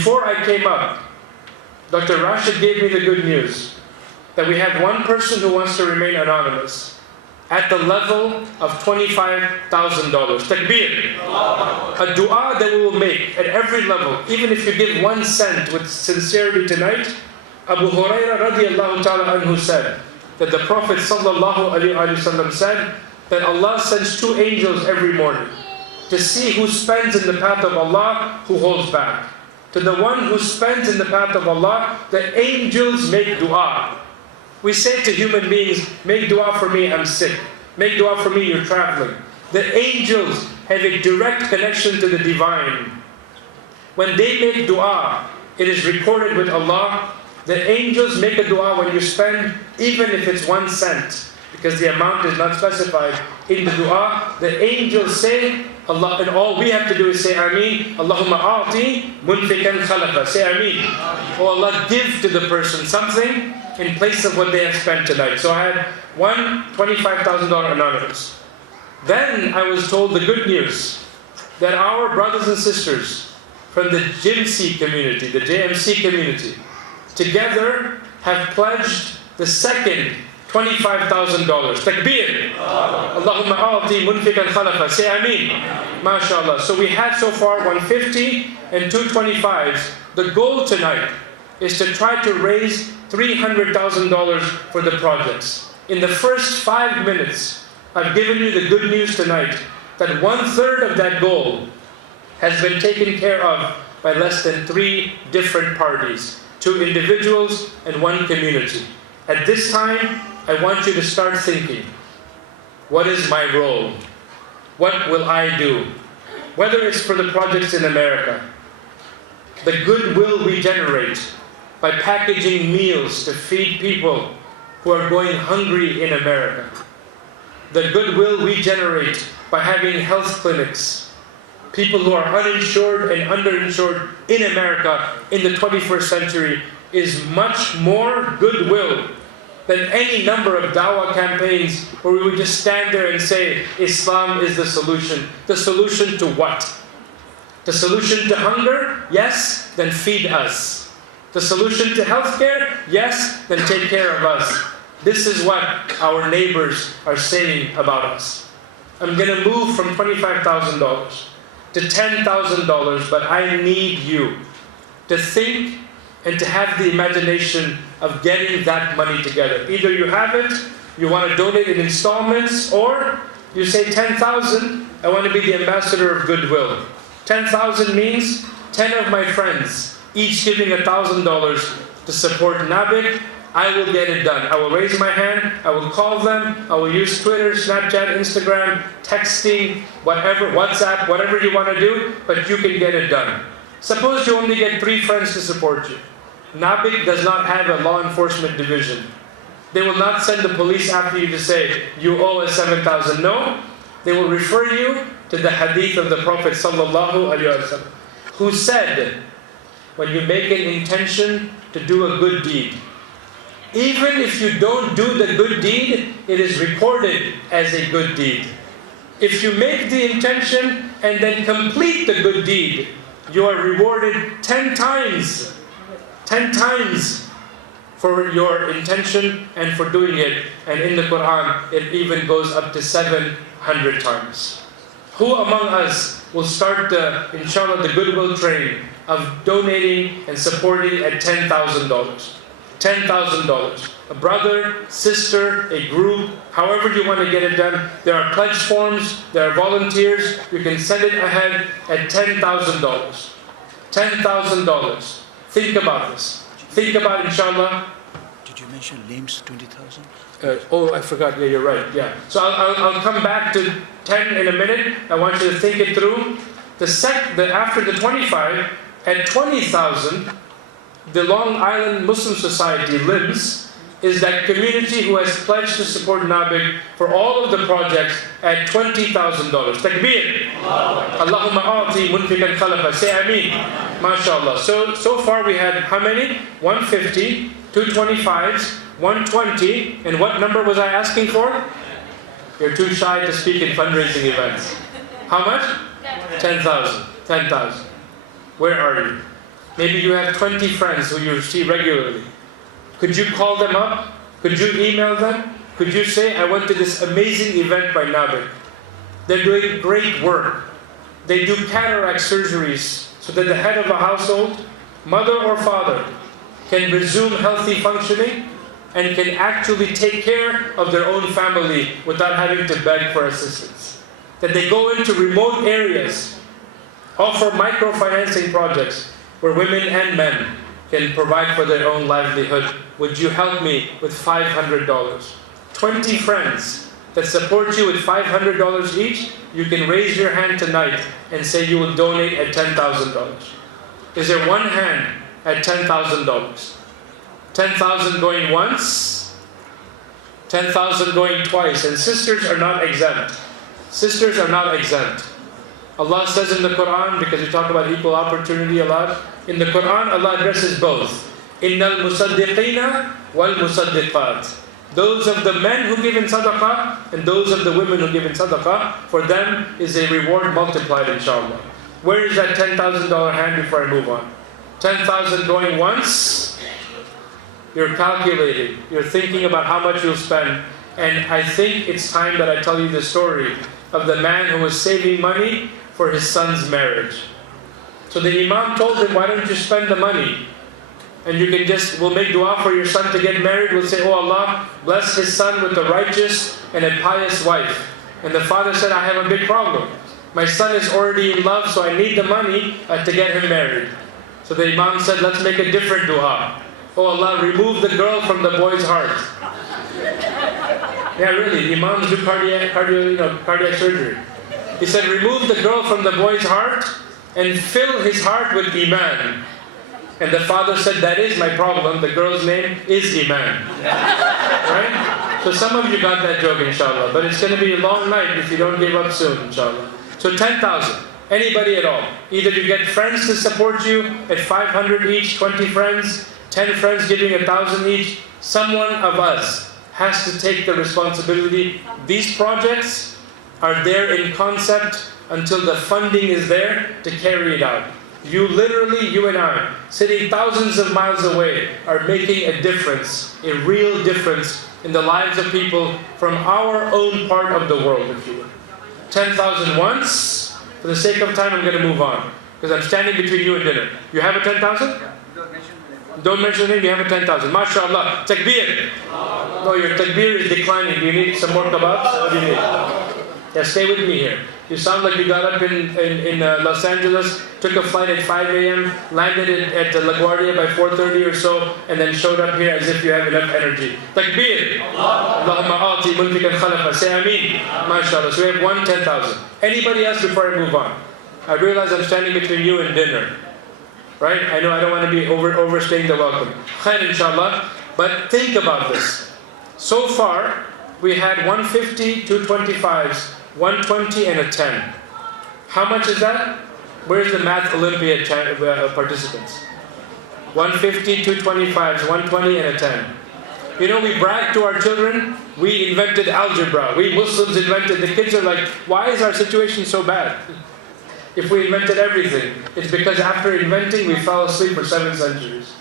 Before I came up, Dr. Rashid gave me the good news that we have one person who wants to remain anonymous at the level of $25,000. Takbir. A dua that we will make at every level, even if you give 1 cent with sincerity tonight. Abu Hurairah radiallahu ta'ala anhu said that the Prophet sallallahu alaihi wasallam said that Allah sends 2 angels every morning to see who spends in the path of Allah, who holds back. To the one who spends in the path of Allah, the angels make dua. We say to human beings, make dua for me, I'm sick. Make dua for me, you're traveling. The angels have a direct connection to the divine. When they make dua, it is recorded with Allah. The angels make a dua when you spend, even if it's 1 cent, because the amount is not specified in the dua. The angels say, Allah, and all we have to do is say Ameen. Allahumma a'ti munfikan khalafa. Say Ameen. Oh Allah, give to the person something in place of what they have spent tonight. So I had one $25,000 anonymous. Then I was told the good news that our brothers and sisters from the JMC community, the JMC community, together have pledged the second $25,000. Takbir. Allahumma a'ti munfikan khalafa. Say Ameen. MashaAllah. So we had so far 150 and 225s. The goal tonight is to try to raise $300,000 for the projects. In the first 5 minutes, I've given you the good news tonight that 1/3 of that goal has been taken care of by less than 3 different parties, 2 individuals and 1 community. At this time, I want you to start thinking, what is my role? What will I do? Whether it's for the projects in America, the goodwill we generate by packaging meals to feed people who are going hungry in America, the goodwill we generate by having health clinics, people who are uninsured and underinsured in America in the 21st century, is much more goodwill than any number of dawah campaigns where we would just stand there and say, Islam is the solution. The solution to what? The solution to hunger? Yes, then feed us. The solution to healthcare? Yes, then take care of us. This is what our neighbors are saying about us. I'm going to move from $25,000 to $10,000, but I need you to think and to have the imagination of getting that money together. Either you have it, you want to donate in installments, or you say 10,000, I want to be the ambassador of goodwill. 10,000 means 10 of my friends, each giving $1,000 to support NABIC. I will get it done. I will raise my hand, I will call them, I will use Twitter, Snapchat, Instagram, texting, whatever, WhatsApp, whatever you want to do, but you can get it done. Suppose you only get 3 friends to support you. NABIC does not have a law enforcement division. They will not send the police after you to say, you owe us 7,000. No, they will refer you to the hadith of the Prophet sallallahu alaihi wasallam, who said, when you make an intention to do a good deed, even if you don't do the good deed, it is recorded as a good deed. If you make the intention and then complete the good deed, you are rewarded 10 times. 10 times for your intention and for doing it. And in the Quran, it even goes up to 700 times. Who among us will start the, inshallah, the goodwill train of donating and supporting at $10,000? $10,000. A brother, sister, a group, however you want to get it done. There are pledge forms, there are volunteers. You can send it ahead at $10,000. $10,000. Think about this. Think about, inshallah. Did you mention names, 20,000? Oh, I forgot. Yeah, you're right. Yeah. So I'll come back to 10 in a minute. I want you to think it through. After the 25, at 20,000, the Long Island Muslim Society, LIMS, is that community who has pledged to support NABIC for all of the projects at $20,000. Takbir. Allahumma a'ti munfikan khalafa. Say Ameen. MashaAllah. So far we had how many? 150, 225s, 120, and what number was I asking for? You're too shy to speak in fundraising events. How much? 10,000. 10,000. Where are you? Maybe you have 20 friends who you see regularly. Could you call them up? Could you email them? Could you say, I went to this amazing event by NABIC. They're doing great work. They do cataract surgeries so that the head of a household, mother or father, can resume healthy functioning and can actually take care of their own family without having to beg for assistance. That they go into remote areas, offer microfinancing projects where women and men can provide for their own livelihood. Would you help me with $500? 20 friends that support you with $500 each, you can raise your hand tonight and say you will donate at $10,000. Is there one hand at $10,000? 10,000 going once, 10,000 going twice. And sisters are not exempt. Sisters are not exempt. Allah says in the Quran, because we talk about equal opportunity a lot, in the Quran Allah addresses both. Innal musaddiqina wal musaddiqat. Those of the men who give in sadaqah and those of the women who give in sadaqah, for them is a reward multiplied, inshallah. Where is that $10,000 hand before I move on? 10,000 going once. You're calculating. You're thinking about how much you'll spend. And I think it's time that I tell you the story of the man who was saving money for his son's marriage. So the Imam told him, why don't you spend the money? And you can we'll make dua for your son to get married. We'll say, oh Allah, bless his son with a righteous and a pious wife. And the father said, I have a big problem. My son is already in love, so I need the money to get him married. So the Imam said, let's make a different dua. Oh Allah, remove the girl from the boy's heart. Yeah, really, Imams do cardiac surgery. He said, remove the girl from the boy's heart and fill his heart with Iman. And the father said, that is my problem. The girl's name is Iman. Right? So some of you got that joke, inshallah. But it's going to be a long night if you don't give up soon, inshallah. So 10,000. Anybody at all. Either you get friends to support you at 500 each, 20 friends, 10 friends giving 1,000 each. Someone of us has to take the responsibility. These projects are there in concept until the funding is there to carry it out. You literally, you and I, sitting thousands of miles away, are making a difference, a real difference in the lives of people from our own part of the world, if you will. 10,000 once. For the sake of time, I'm going to move on. Because I'm standing between you and dinner. You have a 10,000? Don't mention the name, you have a 10,000. MashaAllah. Takbir. No, your takbir is declining. Do you need some more kebabs? What do you need? Yeah, stay with me here. You sound like you got up in Los Angeles, took a flight at 5 a.m., landed at LaGuardia by 4:30 or so, and then showed up here as if you have enough energy. Takbir. Allahumma a'ti munfikan khalafa. Say Ameen. MashaAllah. So we have 10,000. Anybody else before I move on? I realize I'm standing between you and dinner. Right? I know I don't want to be overstaying the welcome. Khair, inshallah. But think about this. So far, we had 150, 225s, 120 and a 10. How much is that? Where's the Math Olympiad participants? 150, 225s, 120 and a 10. You know, we brag to our children, we invented algebra. We Muslims invented, the kids are like, why is our situation so bad? If we invented everything, it's because after inventing, we fell asleep for 7 centuries.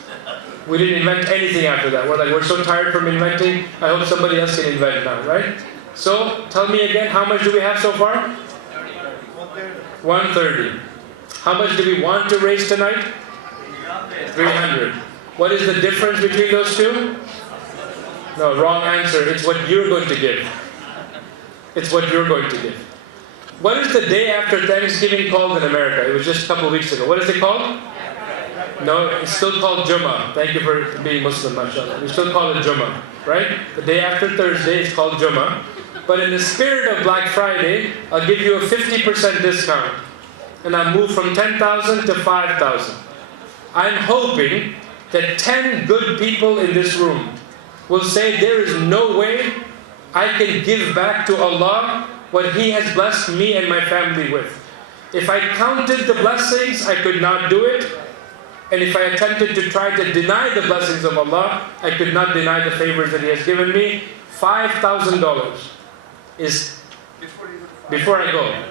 We didn't invent anything after that. We're so tired from inventing, I hope somebody else can invent now, right? So, tell me again, how much do we have so far? 130. How much do we want to raise tonight? 300. What is the difference between those two? No, wrong answer. It's what you're going to give. It's what you're going to give. What is the day after Thanksgiving called in America? It was just a couple of weeks ago. What is it called? No, it's still called Jummah. Thank you for being Muslim, mashallah. We still call it Jummah, right? The day after Thursday is called Jummah. But in the spirit of Black Friday, I'll give you a 50% discount. And I'll move from 10,000 to 5,000. I'm hoping that 10 good people in this room will say, there is no way I can give back to Allah what He has blessed me and my family with. If I counted the blessings, I could not do it. And if I attempted to try to deny the blessings of Allah, I could not deny the favors that He has given me. $5,000 is before I go.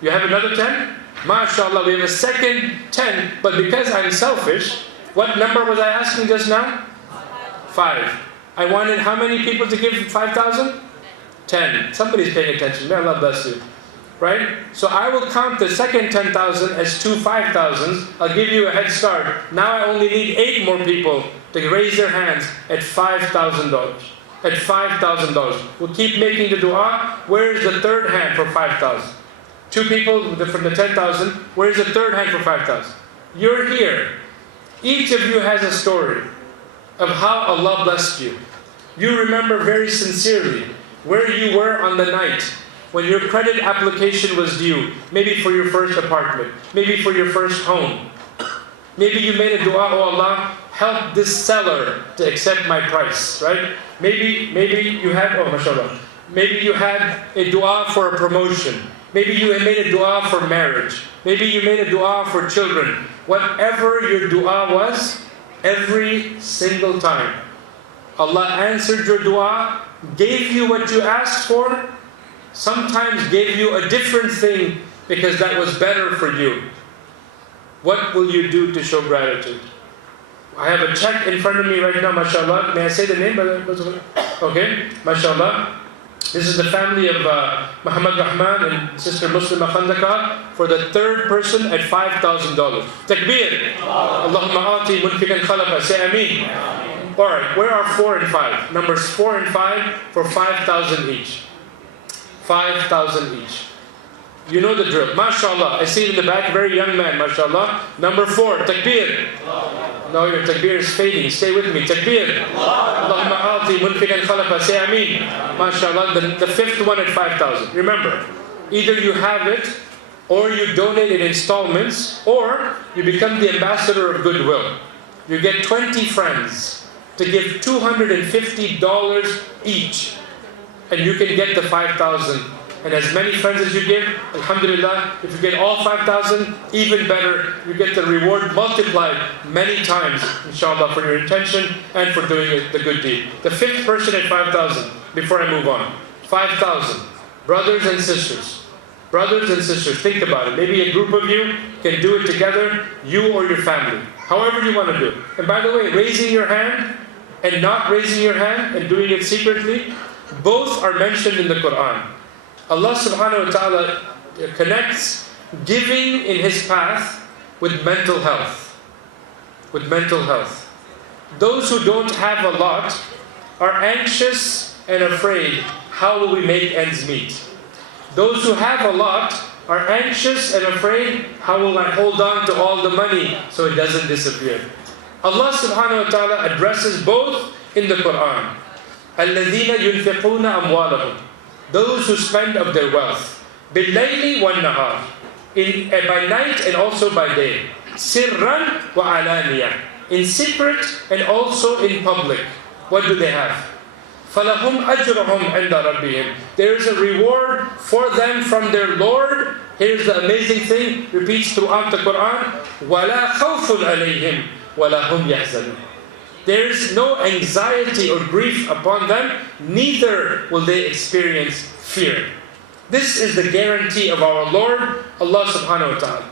You have another 10? MashaAllah, we have a second 10, but because I'm selfish, what number was I asking just now? 5. I wanted how many people to give 5,000? 10. Somebody's paying attention. May Allah bless you. Right? So I will count the second 10,000 as 2 5,000s. I'll give you a head start. Now I only need 8 more people to raise their hands at $5,000. At $5,000. We'll keep making the dua. Where is the third hand for 5,000? 2 people from the 10,000. Where is the third hand for 5,000? You're here. Each of you has a story of how Allah blessed you. You remember very sincerely where you were on the night when your credit application was due. Maybe for your first apartment. Maybe for your first home. Maybe you made a dua, oh Allah, help this seller to accept my price, right? Maybe you had, oh mashallah, maybe you had a dua for a promotion. Maybe you had made a dua for marriage. Maybe you made a dua for children. Whatever your dua was, every single time, Allah answered your dua, gave you what you asked for, sometimes gave you a different thing because that was better for you. What will you do to show gratitude? I have a check in front of me right now, mashallah. May I say the name? Okay, mashallah. This is the family of Muhammad Rahman and Sister Muslima Khandaka for the third person at $5,000. Takbir! Allahumma ati munfikan khalafa. Say Ameen. Alright, where are 4 and 5? Numbers 4 and 5 for 5,000 each. 5,000 each. You know the drill. MashaAllah. I see it in the back, very young man, MashaAllah. Number 4, Takbir. No, your Takbir is fading. Stay with me. Takbir. Allahumma ati munfikan khalafa. Say Ameen. MashaAllah. The fifth one at 5,000. Remember, either you have it, or you donate in installments, or you become the ambassador of goodwill. You get 20 friends to give $250 each, and you can get the 5,000. And as many friends as you give, alhamdulillah, if you get all 5,000, even better, you get the reward multiplied many times, inshallah, for your intention and for doing the good deed. The fifth person at 5,000, before I move on. 5,000. Brothers and sisters. Brothers and sisters, think about it. Maybe a group of you can do it together, you or your family. However you want to do it. And by the way, raising your hand and not raising your hand and doing it secretly, both are mentioned in the Quran. Allah subhanahu wa ta'ala connects giving in His path with mental health. With mental health. Those who don't have a lot are anxious and afraid, how will we make ends meet? Those who have a lot are anxious and afraid, how will I hold on to all the money so it doesn't disappear? Allah subhanahu wa ta'ala addresses both in the Quran. الَّذِينَ يُنْفِقُونَ أَمْوَالَهُم. Those who spend of their wealth. بِاللَّيْلِ وَالنَّهَارِ. By night and also by day. سِرًّا وَعَلَانِيًا. In secret and also in public. What do they have? فَلَهُمْ أَجْرُهُمْ عِنْدَ رَبِّهِمْ. There is a reward for them from their Lord. Here's the amazing thing, repeats throughout the Quran. وَلَا خَوْفٌ عَلَيْهِمْ وَلَا هُمْ يَحْزَنُونَ. There is no anxiety or grief upon them, neither will they experience fear. This is the guarantee of our Lord, Allah subhanahu wa ta'ala.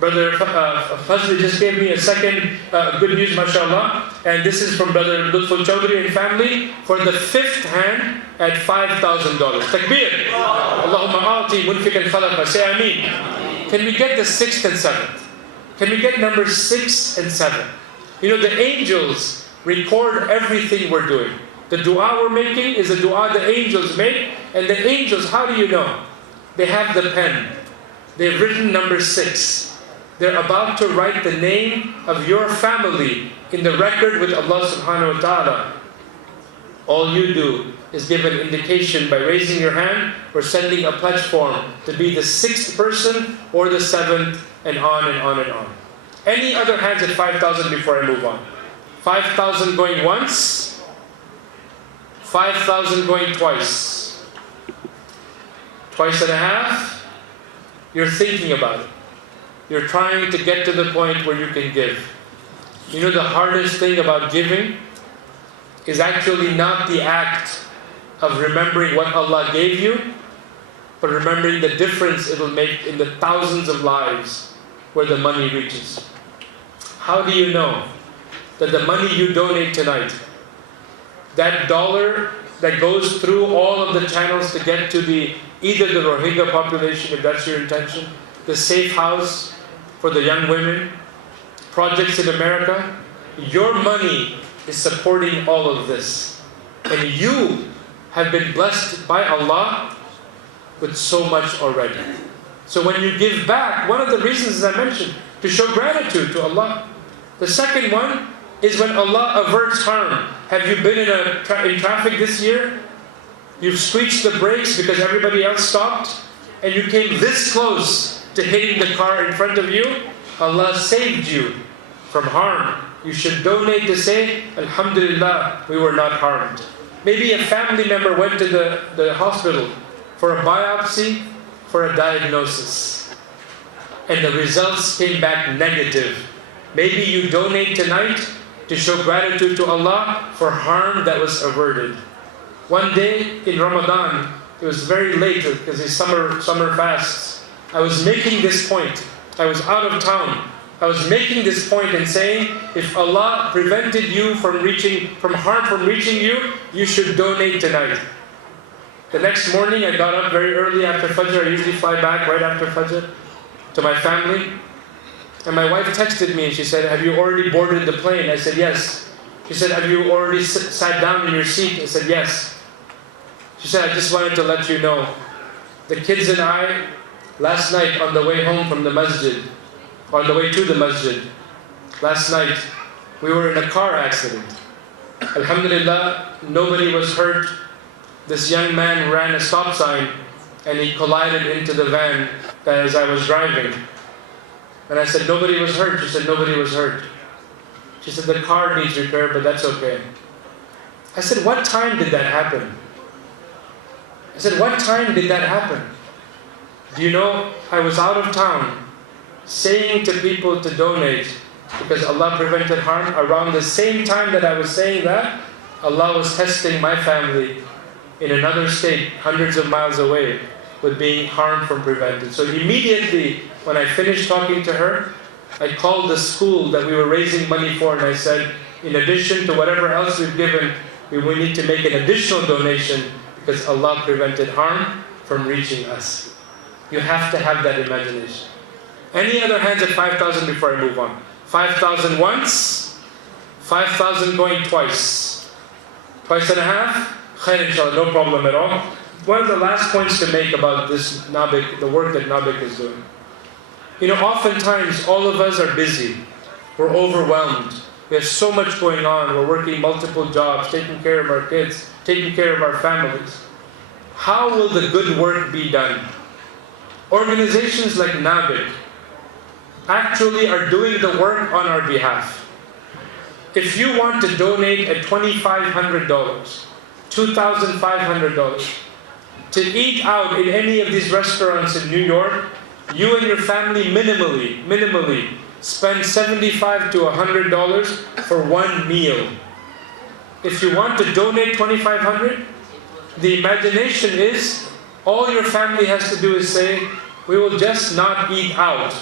Brother Fazli just gave me a second good news, mashallah. And this is from Brother Lutful Chaudhry and family for the fifth hand at $5,000. Takbir! Allahumma ati munfikan khalafa. Say Ameen. Can we get the 6th and 7th? Can we get numbers 6 and 7? You know, the angels record everything we're doing. The dua we're making is a dua the angels make. And the angels, how do you know? They have the pen. They've written number 6. They're about to write the name of your family in the record with Allah subhanahu wa ta'ala. All you do is give an indication by raising your hand or sending a pledge form to be the 6th person or the 7th, and on and on and on. Any other hands at 5,000 before I move on? 5,000 going once, 5,000 going twice, twice and a half. You're thinking about it. You're trying to get to the point where you can give. You know, the hardest thing about giving is actually not the act of remembering what Allah gave you. but remembering the difference it will make in the thousands of lives where the money reaches. How do you know that the money you donate tonight, that dollar that goes through all of the channels to get to either the Rohingya population, if that's your intention, the safe house for the young women, projects in America, your money is supporting all of this. And you have been blessed by Allah with so much already. So when you give back, one of the reasons, as I mentioned, to show gratitude to Allah. The second one is when Allah averts harm. Have you been in traffic this year? You've screeched the brakes because everybody else stopped, and you came this close to hitting the car in front of you. Allah saved you from harm. You should donate to say, Alhamdulillah, we were not harmed. Maybe a family member went to the hospital for a biopsy, for a diagnosis, and the results came back negative. Maybe you donate tonight to show gratitude to Allah for harm that was averted. One day in Ramadan, it was very late because it's summer fasts. I was making this point. I was out of town. I was making this point and saying, if Allah prevented you from harm from reaching you, you should donate tonight. The next morning, I got up very early after Fajr. I usually fly back right after Fajr to my family. And my wife texted me and she said, have you already boarded the plane? I said, yes. She said, have you already sat down in your seat? I said, yes. She said, I just wanted to let you know, the kids and I, last night on the way home from the masjid, on the way to the masjid, last night, we were in a car accident. Alhamdulillah, nobody was hurt. This young man ran a stop sign and he collided into the van as I was driving. And I said, nobody was hurt. She said, nobody was hurt. She said, the car needs repair, but that's okay. I said, what time did that happen? I said, what time did that happen? Do you know, I was out of town saying to people to donate because Allah prevented harm. Around the same time that I was saying that, Allah was testing my family in another state, hundreds of miles away, with being harm from prevented. So immediately, when I finished talking to her, I called the school that we were raising money for and I said, in addition to whatever else we've given, we will need to make an additional donation because Allah prevented harm from reaching us. You have to have that imagination. Any other hands at 5,000 before I move on? 5,000 once, 5,000 going twice. Twice and a half? Khair inshallah, no problem at all. One of the last points to make about this NABIC, the work that NABIC is doing. You know, oftentimes all of us are busy. We're overwhelmed. We have so much going on. We're working multiple jobs, taking care of our kids, taking care of our families. How will the good work be done? Organizations like NABIC actually are doing the work on our behalf. If you want to donate at $2,500, $2,500 to eat out in any of these restaurants in New York, you and your family minimally spend $75 to $100 for one meal. If you want to donate $2,500, the imagination is all your family has to do is say, we will just not eat out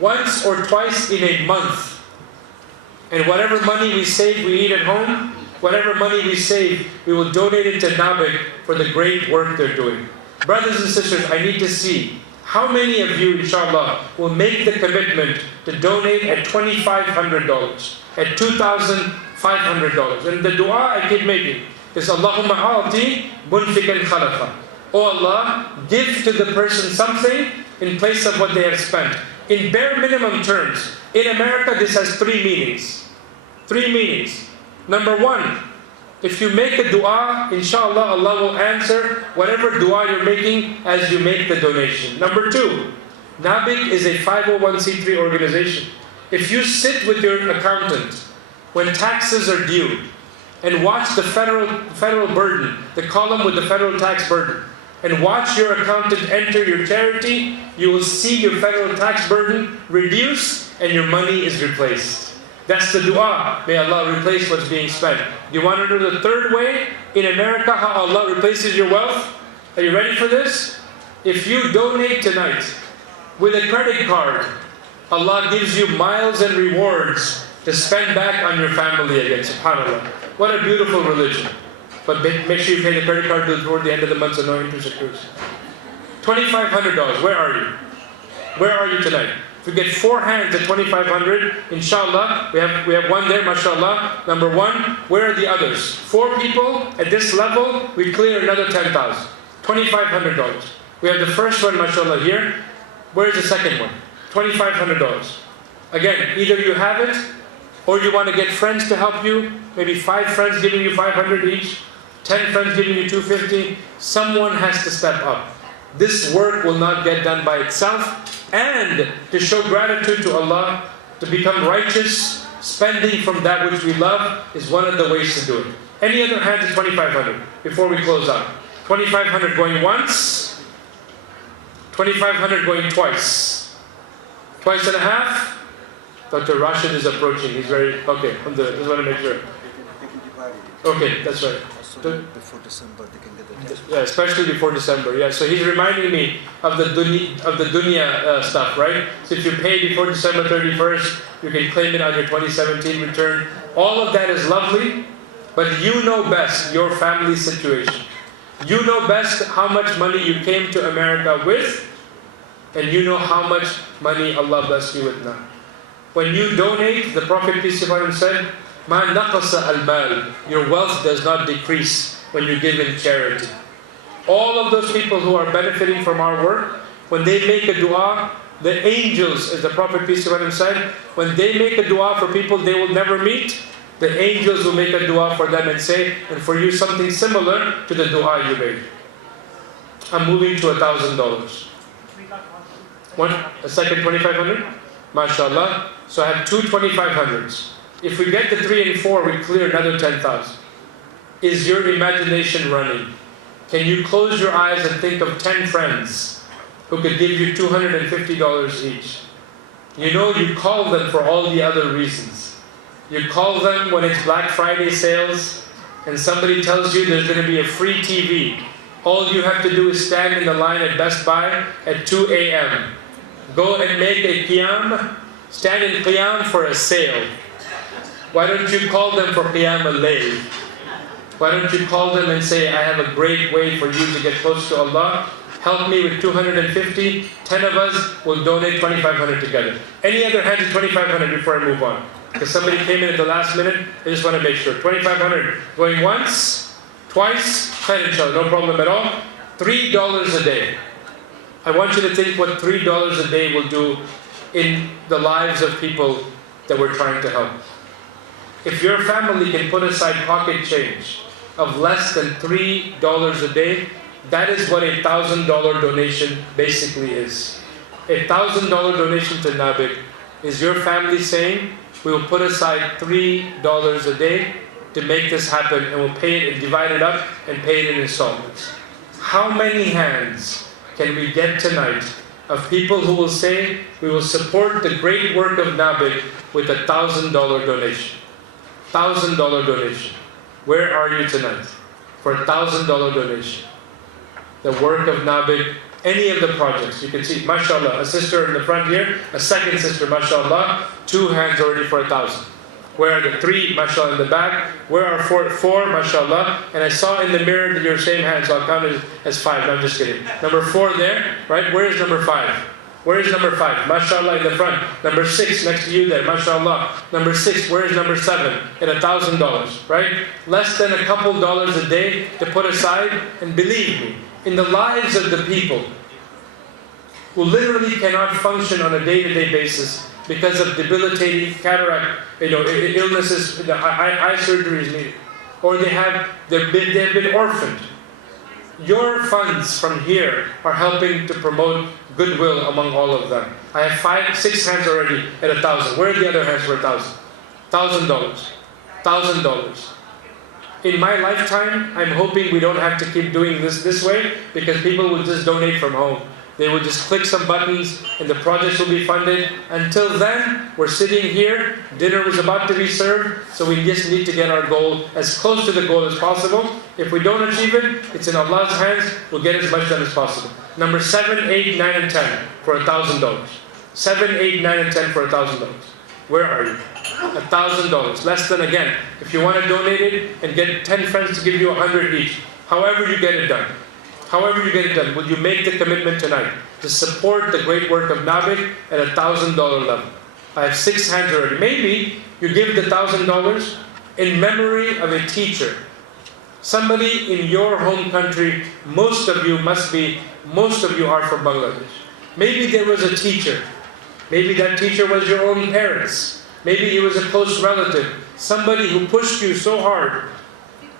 once or twice in a month. And whatever money we save, we eat at home. Whatever money we save, we will donate it to NABIC for the great work they're doing. Brothers and sisters, I need to see how many of you, inshallah, will make the commitment to donate at $2,500, at $2,500. And the dua I keep making is, Allahumma a'ti munfiqan khalafa. Oh Allah, give to the person something in place of what they have spent. In bare minimum terms, in America this has three meanings. Three meanings. Number one, if you make a dua, inshallah, Allah will answer whatever dua you're making as you make the donation. Number two, NABIC is a 501c3 organization. If you sit with your accountant when taxes are due and watch the federal burden, the column with the federal tax burden, and watch your accountant enter your charity, you will see your federal tax burden reduce and your money is replaced. That's the dua. May Allah replace what's being spent. Do you want to know the third way in America how Allah replaces your wealth? Are you ready for this? If you donate tonight with a credit card, Allah gives you miles and rewards to spend back on your family again. SubhanAllah. What a beautiful religion. But make sure you pay the credit card toward the end of the month so no interest accrues. $2,500. Where are you? Where are you tonight? If we get 4 hands at $2,500, inshallah, we have one there, mashallah. Number 1, where are the others? 4 people at this level, we clear another $10,000. $2,500. We have the first one, mashallah, here. Where is the second one? $2,500. Again, either you have it, or you want to get friends to help you. Maybe 5 friends giving you $500 each, 10 friends giving you $250. Someone has to step up. This work will not get done by itself. And to show gratitude to Allah, to become righteous, spending from that which we love is one of the ways to do it. Any other hand is $2,500 before we close out. $2,500 going once, $2,500 going twice. Twice and a half. Dr. Rashid is approaching. He's very, okay, just want to make sure. Okay, that's right. Before December, they can get the test. Yeah, especially before December. Yeah, so he's reminding me of the dunya stuff, right? So if you pay before December 31st, you can claim it on your 2017 return. All of that is lovely, but you know best your family situation. You know best how much money you came to America with, and you know how much money Allah blessed you with now. When you donate, the Prophet peace be upon him said, "Ma naqasa al-mal." Your wealth does not decrease when you give in charity. All of those people who are benefiting from our work, when they make a dua, the angels, as the Prophet peace be upon him said, when they make a dua for people they will never meet, the angels will make a dua for them and say, and for you something similar to the dua you made. I'm moving to $1,000. A second 2,500? MashaAllah. So I have 2 2,500s. If we get to 3 and 4, we clear another 10,000. Is your imagination running? Can you close your eyes and think of 10 friends who could give you $250 each? You know, you call them for all the other reasons. You call them when it's Black Friday sales and somebody tells you there's going to be a free TV. All you have to do is stand in the line at Best Buy at 2 a.m. Go and make a qiyam, stand in qiyam for a sale. Why don't you call them for qiyam al-layl? Why don't you call them and say, I have a great way for you to get close to Allah. Help me with 250. 10 of us will donate 2,500 together. Any other hand is 2,500 before I move on. Because somebody came in at the last minute, I just want to make sure. 2,500 going once, twice, no problem at all. $3 a day. I want you to think what $3 a day will do in the lives of people that we're trying to help. If your family can put aside pocket change of less than $3 a day, that is what a $1,000 donation basically is. A $1,000 donation to NABIC is your family saying, we will put aside $3 a day to make this happen, and we'll pay it and divide it up and pay it in installments. How many hands can we get tonight of people who will say, we will support the great work of NABIC with a $1,000 donation? $1,000 donation. Where are you tonight for a $1,000 donation? The work of NABIC, any of the projects. You can see, mashallah, a sister in the front here, a second sister, mashallah, 2 hands already for 1,000. Where are the 3, mashallah, in the back? Where are 4, mashallah? And I saw in the mirror your same hand, so I'll count it as 5. No, I'm just kidding. Number 4 there, right? Where is number 5? Where is number 5? Mashallah in the front. Number 6 next to you there, mashallah. Number 6, where is number 7? At $1,000, right? Less than a couple dollars a day to put aside. And believe me, in the lives of the people who literally cannot function on a day-to-day basis because of debilitating cataract, illnesses, the eye surgeries needed, or they've been orphaned. Your funds from here are helping to promote goodwill among all of them. I have 6 hands already at 1,000. Where are the other hands for 1,000? $1,000. $1,000. In my lifetime, I'm hoping we don't have to keep doing this way because people will just donate from home. They will just click some buttons and the projects will be funded. Until then, we're sitting here, dinner is about to be served, so we just need to get our goal as close to the goal as possible. If we don't achieve it, it's in Allah's hands, we'll get as much done as possible. Number 7, 8, 9, and 10 for $1,000. 7, 8, 9, and 10 for $1,000. Where are you? $1,000. Less than, again, if you want to donate it and get 10 friends to give you 100 each. However you get it done. However you get it done. Will you make the commitment tonight to support the great work of NABIC at $1,000 level? I have 6 hands already. Maybe you give the $1,000 in memory of a teacher. Somebody in your home country, most of you are from Bangladesh. Maybe there was a teacher. Maybe that teacher was your own parents. Maybe he was a close relative. Somebody who pushed you so hard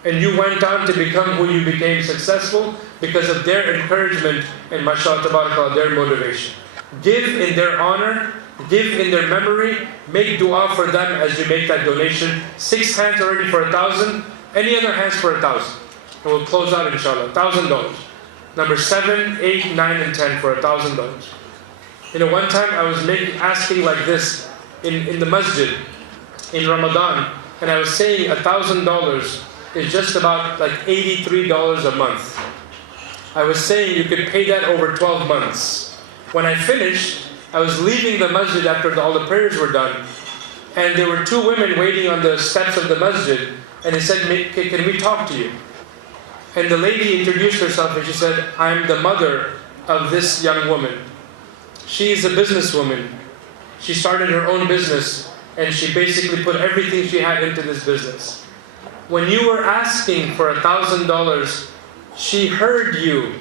and you went on to become who you became successful because of their encouragement and mashallah tabarakallah, their motivation. Give in their honor, give in their memory, make dua for them as you make that donation. 6 hands already for 1,000. Any other hands for 1,000? And we'll close out inshallah. $1,000. Number 7, 8, 9, and 10 for $1,000. One time I was asking like this in the masjid in Ramadan, and I was saying $1,000 is just about like $83 a month. I was saying you could pay that over 12 months. When I finished, I was leaving the masjid after all the prayers were done, and there were 2 women waiting on the steps of the masjid, and they said, can we talk to you? And the lady introduced herself and she said, I'm the mother of this young woman. She is a businesswoman. She started her own business and she basically put everything she had into this business. When you were asking for $1,000, she heard you.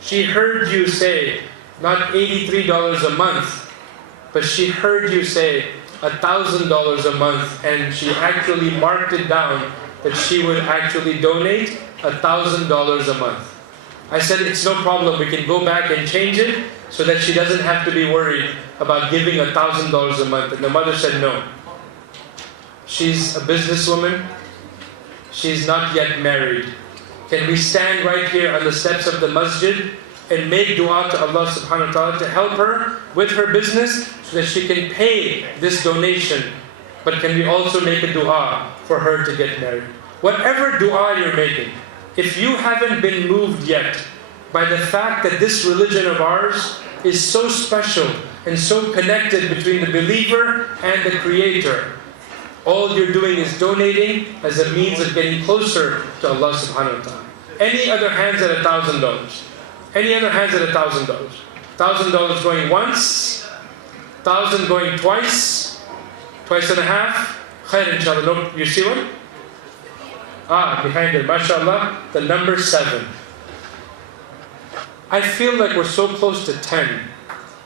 She heard you say, not $83 a month, but she heard you say $1,000 a month, and she actually marked it down that she would actually donate $1,000 a month. I said, it's no problem, we can go back and change it so that she doesn't have to be worried about giving $1,000 a month. And the mother said no. She's a businesswoman. She's not yet married. Can we stand right here on the steps of the masjid and make dua to Allah subhanahu wa ta'ala to help her with her business so that she can pay this donation? But can we also make a dua for her to get married? Whatever dua you're making, if you haven't been moved yet by the fact that this religion of ours is so special and so connected between the believer and the Creator, all you're doing is donating as a means of getting closer to Allah subhanahu wa ta'ala. Any other hands at $1,000? Any other hands at $1,000? $1,000 going once, 1,000 going twice, twice and a half. Khair inshallah. No, you see one? Behind it, mashallah, the number 7. I feel like we're so close to 10,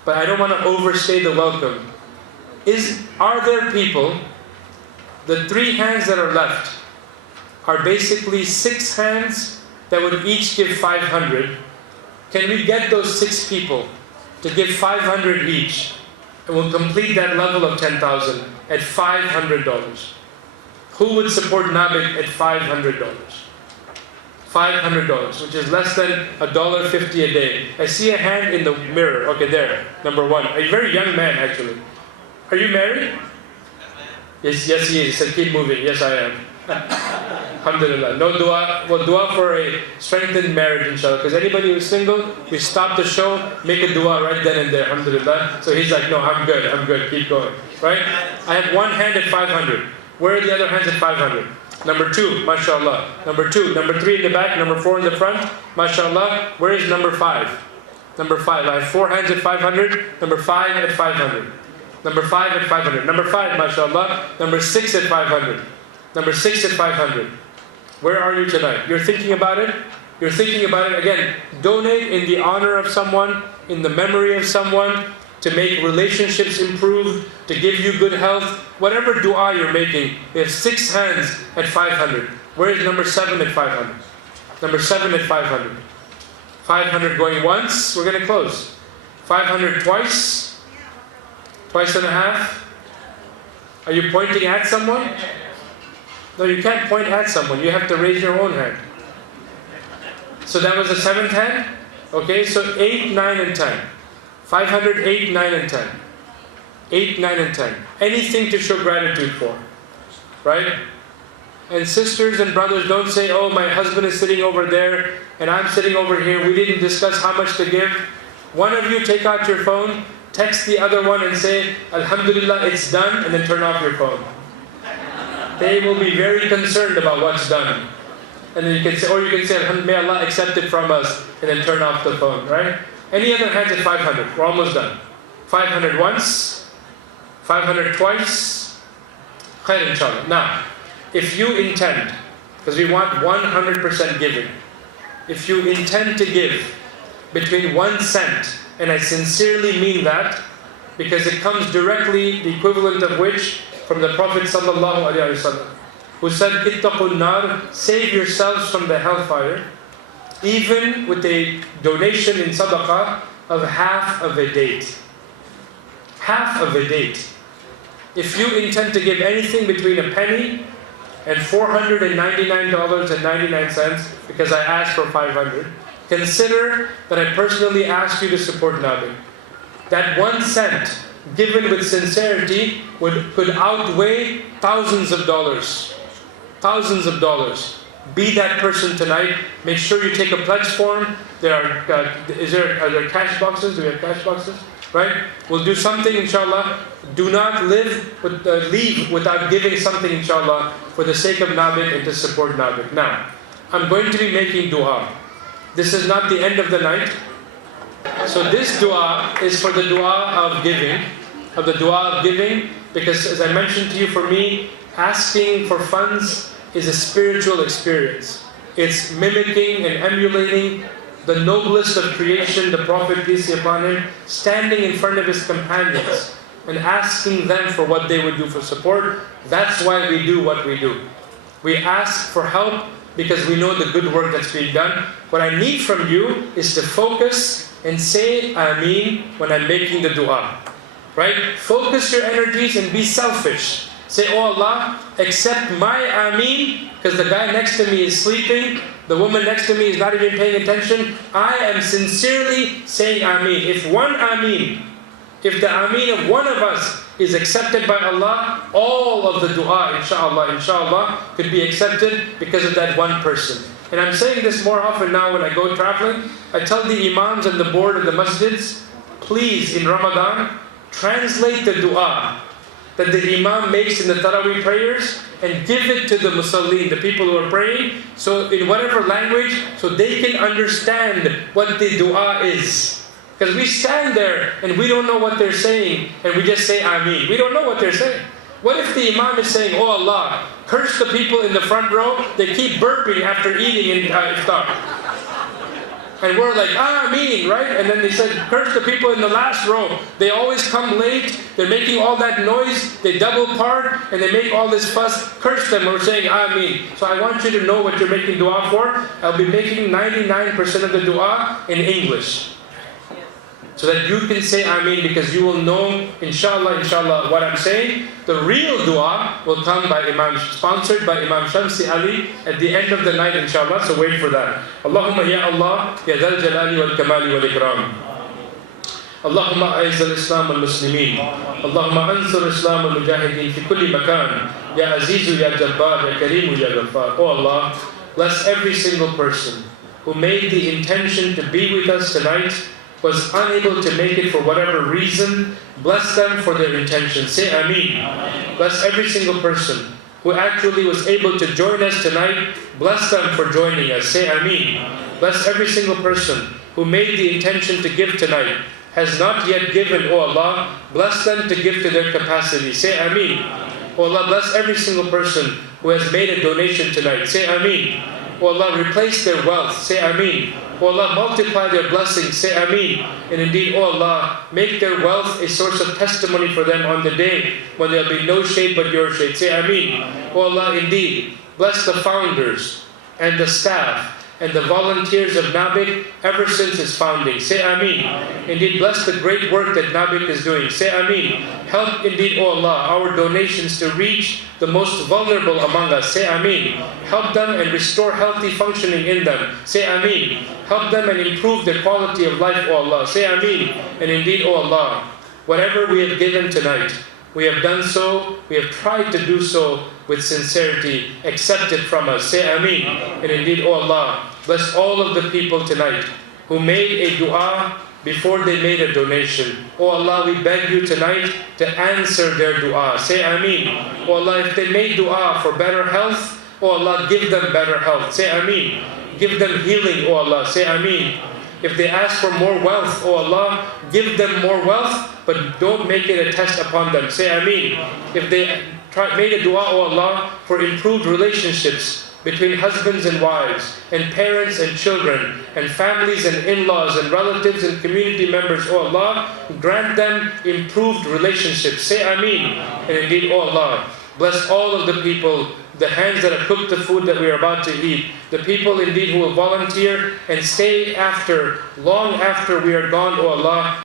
but I don't want to overstay the welcome. Are there people, the 3 hands that are left, are basically 6 hands that would each give 500. Can we get those 6 people to give 500 each? And we'll complete that level of 10,000 at $500. Who would support NABIC at $500? $500, which is less than $1.50 a day. I see a hand in the mirror. Okay, there, number 1. A very young man, actually. Are you married? Yes, he is. He said, keep moving. Yes, I am. Alhamdulillah. No dua. Well, dua for a strengthened marriage, inshallah. Because anybody who's single, we stop the show, make a dua right then and there. Alhamdulillah. So he's like, no, I'm good. Keep going. Right? I have 1 hand at 500. Where are the other hands at 500? Number 2, mashallah. Number 2. Number 3 in the back. Number 4 in the front. Mashallah. Where is number 5? Number 5. I have 4 hands at 500. Number 5 at 500. Number 5 at 500. Number 5, mashallah. Number 6 at 500. Number 6 at 500. Where are you tonight? You're thinking about it? You're thinking about it. Again, donate in the honor of someone, in the memory of someone, to make relationships improve, to give you good health. Whatever dua you're making, we have 6 hands at 500. Where is number 7 at 500? Number 7 at 500. 500 going once, we're going to close. 500 twice, twice and a half. Are you pointing at someone? No, you can't point at someone. You have to raise your own hand. So that was the 7th hand? Okay, so 8, 9, and 10. 500, 8, 9, and 10. 8, 9, and 10. Anything to show gratitude for. Right? And sisters and brothers, don't say, oh, my husband is sitting over there and I'm sitting over here. We didn't discuss how much to give. One of you take out your phone, text the other one and say, Alhamdulillah, it's done, and then turn off your phone. They will be very concerned about what's done. And then you can say, or you can say, may Allah accept it from us, and then turn off the phone, right? Any other hands at 500? We're almost done. 500 once, 500 twice. Khair inshallah. Now, if you intend, because we want 100% giving, if you intend to give between 1 cent, and I sincerely mean that, because it comes directly, the equivalent of which, from the Prophet sallallahu alaihi wasallam, who said, "Ittaqun nar," save yourselves from the hellfire, even with a donation in sadaqah of half of a date. Half of a date. If you intend to give anything between a penny and $499.99, because I asked for 500, consider that I personally asked you to support NABIC. That 1 cent given with sincerity could outweigh thousands of dollars. Thousands of dollars. Be that person tonight. Make sure you take a pledge form. Are there cash boxes? Do we have cash boxes? Right? We'll do something, inshallah. Do not leave without giving something, inshallah, for the sake of NABIC and to support NABIC. Now, I'm going to be making dua. This is not the end of the night. So this dua is for the dua of giving, because as I mentioned to you, for me, asking for funds is a spiritual experience. It's mimicking and emulating the noblest of creation, the Prophet, peace be upon him, standing in front of his companions and asking them for what they would do for support. That's why we do what we do. We ask for help because we know the good work that's being done. What I need from you is to focus and say Ameen when I'm making the dua. Right? Focus your energies and be selfish. Say, oh Allah, accept my Ameen, because the guy next to me is sleeping, the woman next to me is not even paying attention. I am sincerely saying Ameen. If the Ameen of one of us is accepted by Allah, all of the dua, inshallah, could be accepted because of that one person. And I'm saying this more often now when I go traveling. I tell the imams and the board of the masjids, please, in Ramadan, translate the dua that the imam makes in the Taraweeh prayers and give it to the musallin, the people who are praying, so in whatever language, so they can understand what the dua is. Because we stand there and we don't know what they're saying and we just say Ameen. We don't know what they're saying. What if the imam is saying, oh Allah, curse the people in the front row, they keep burping after eating in iftar. And we're like, Ameen, right? And then they said, curse the people in the last row. They always come late, they're making all that noise, they double park, and they make all this fuss. Curse them, we're saying Ameen. So I want you to know what you're making dua for. I'll be making 99% of the dua in English. So that you can say Ameen, because you will know, inshallah, what I'm saying. The real dua will come by sponsored by Imam Shamsi Ali at the end of the night, inshallah. So wait for that. Allahumma ya Allah, ya Dhal Jalali wal Kamali wal Ikram. Allahumma a'izz al-Islam wal-Muslimin. Allahumma ansur Islam wal-Mujahideen fi kulli makan. Ya Azizu, ya Jabbar, ya Kareemu, ya Ghaffar. Oh Allah, bless every single person who made the intention to be with us tonight, was unable to make it for whatever reason. Bless them for their intention. Say Ameen. Bless every single person who actually was able to join us tonight. Bless them for joining us. Say Ameen. Bless every single person who made the intention to give tonight, has not yet given. Oh Allah, bless them to give to their capacity. Say Ameen. Oh Allah, bless every single person who has made a donation tonight. Say Ameen. Oh Allah, replace their wealth. Say Ameen. Oh Allah, multiply their blessings. Say Ameen. And indeed, oh Allah, make their wealth a source of testimony for them on the day when there will be no shade but your shade. Say Ameen. Oh Allah, indeed, bless the founders and the staff and the volunteers of NABIC ever since its founding. Say Ameen. Indeed, bless the great work that NABIC is doing. Say Ameen. Help indeed, O Allah, our donations to reach the most vulnerable among us. Say Ameen. Help them and restore healthy functioning in them. Say Ameen. Help them and improve their quality of life, O Allah. Say Ameen. And indeed, O Allah, whatever we have given tonight, we have done so, we have tried to do so with sincerity. Accept it from us. Say Ameen. And indeed, O Allah, bless all of the people tonight who made a dua before they made a donation. O Allah, we beg you tonight to answer their dua. Say Ameen. O Allah, if they made dua for better health, O Allah, give them better health. Say Ameen. Give them healing, O Allah. Say Ameen. If they ask for more wealth, O Allah, give them more wealth, but don't make it a test upon them. Say Ameen. If they made a dua, O Allah, for improved relationships between husbands and wives, and parents and children, and families and in-laws, and relatives and community members, O Allah, grant them improved relationships. Say Ameen. And indeed, O Allah, bless all of the people, the hands that have cooked the food that we are about to eat, the people indeed who will volunteer and stay after, long after we are gone, O Allah.